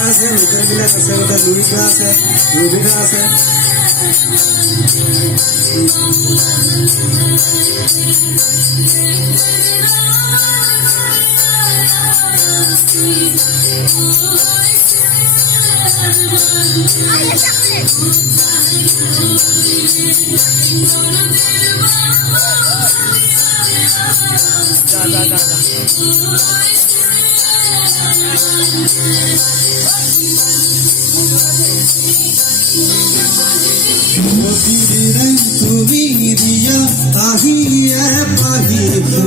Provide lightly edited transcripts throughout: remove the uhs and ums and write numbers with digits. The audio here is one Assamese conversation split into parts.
আছে লোকেল বিলাক আছে গোটে লুৰিকা আছে ৰবিকা আছে তুমি দিয়া আহিয়ে পাহিছো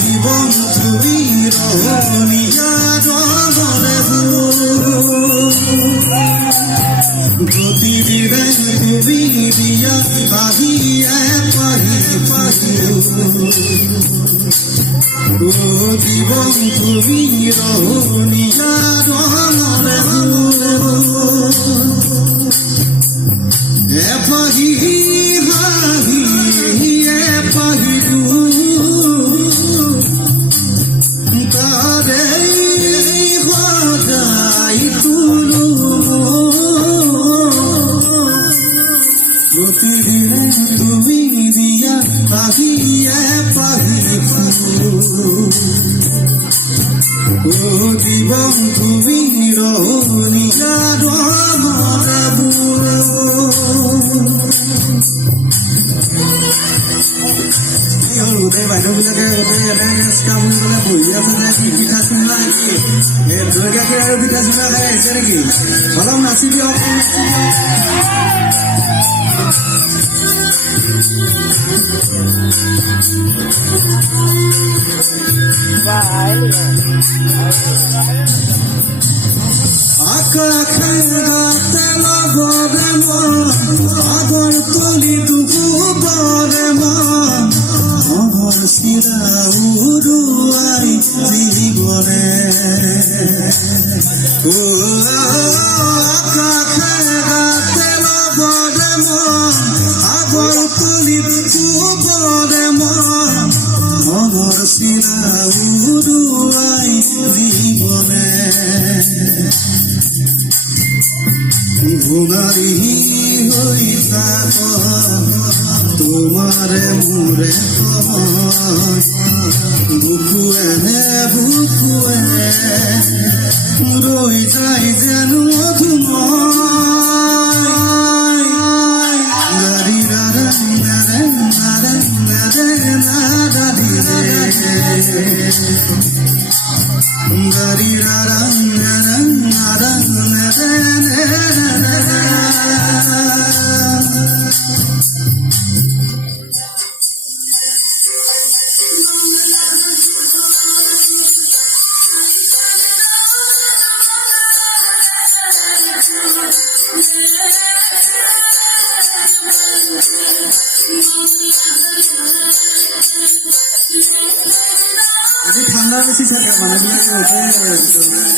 জীবন তুমি রহনিয়া জগরে প্রতিদিনে তুমি দিয়া আহিয়ে পাহিছো জীবন তুমি রহনিয়া জগরে পাহি পাহি পাহিলু তারে বাজাই তুলু প্রতিদিন তুমি দিয়া পাহিয়ে পাহিলু জীবন তুমি রহনিয়া জগরে গোটেই বাইদেউবিলাকে গোটেই এটা কাম বহি আছে যে পিঠা চুঙা দৈ গাখীৰ আৰু পিঠা চুঙা খাই আহিছে নেকি অলপ নাচি দিয়ক আকাশে গাতে লগৰে মন আগৰ তলি দুবৰে মন অমৰ চিৰা উৰুৱাই জীৱনে আকাশে গাতে লগৰে মন আগৰ তলি দুবৰে মন অমৰ চিৰা উৰুৱাই জীৱনে ঘুমারি হই থাক তোমারে মোরে বুকুয়ে রই যাই যেন গাড়ি আজি ঠাণ্ডা বেছি থাকে মানুহবিলাকে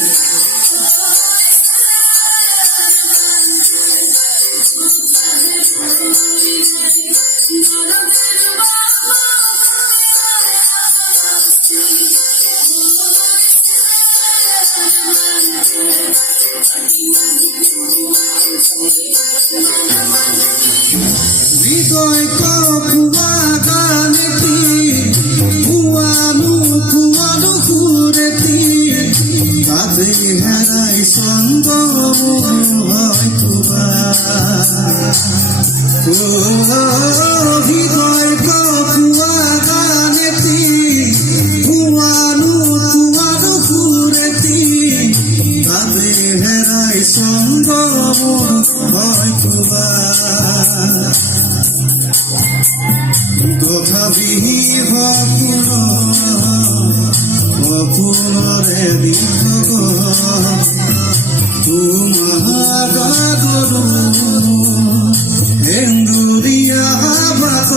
হৃদয় কুয়া গানেতি কুয়ানু ঘুরেতি তাতে হেরাই সঙ্গ হয় হৃদয় কুয়া গানেতি কুয়ানু ঘুরেতি তাতে হেরাই সঙ্গ হয় তথাপি অপুরে দিখ তোমাগরু হেন্দুরিয়া ভাগ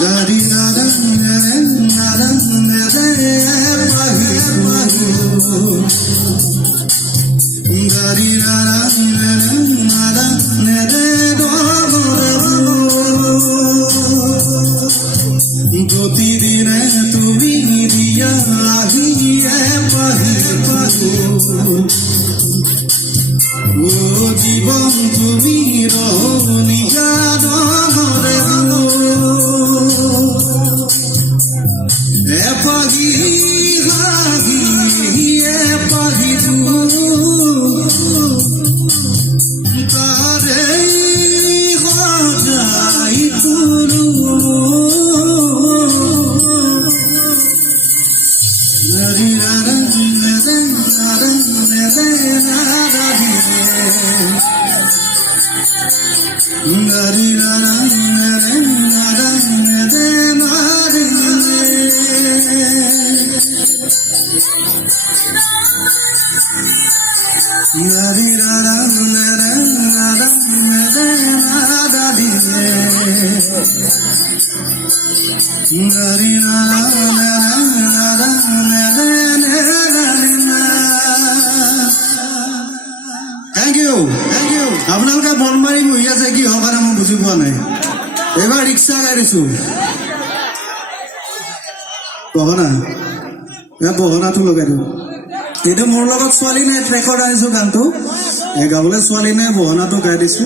দারি দারি Thank you. আপোনালোকে বল মাৰি বহি আছে কি হোৱাৰ কাৰণে মই বুজি পোৱা নাই এবাৰ ৰিক্সা গাড়ীছো বহনাটো লগাই দিওঁ এইটো মোৰ লগত ছোৱালী নাই ট্ৰেকত আহিছো গানটো গাবলৈ ছোৱালী নাই বহনাটো গাই দিছো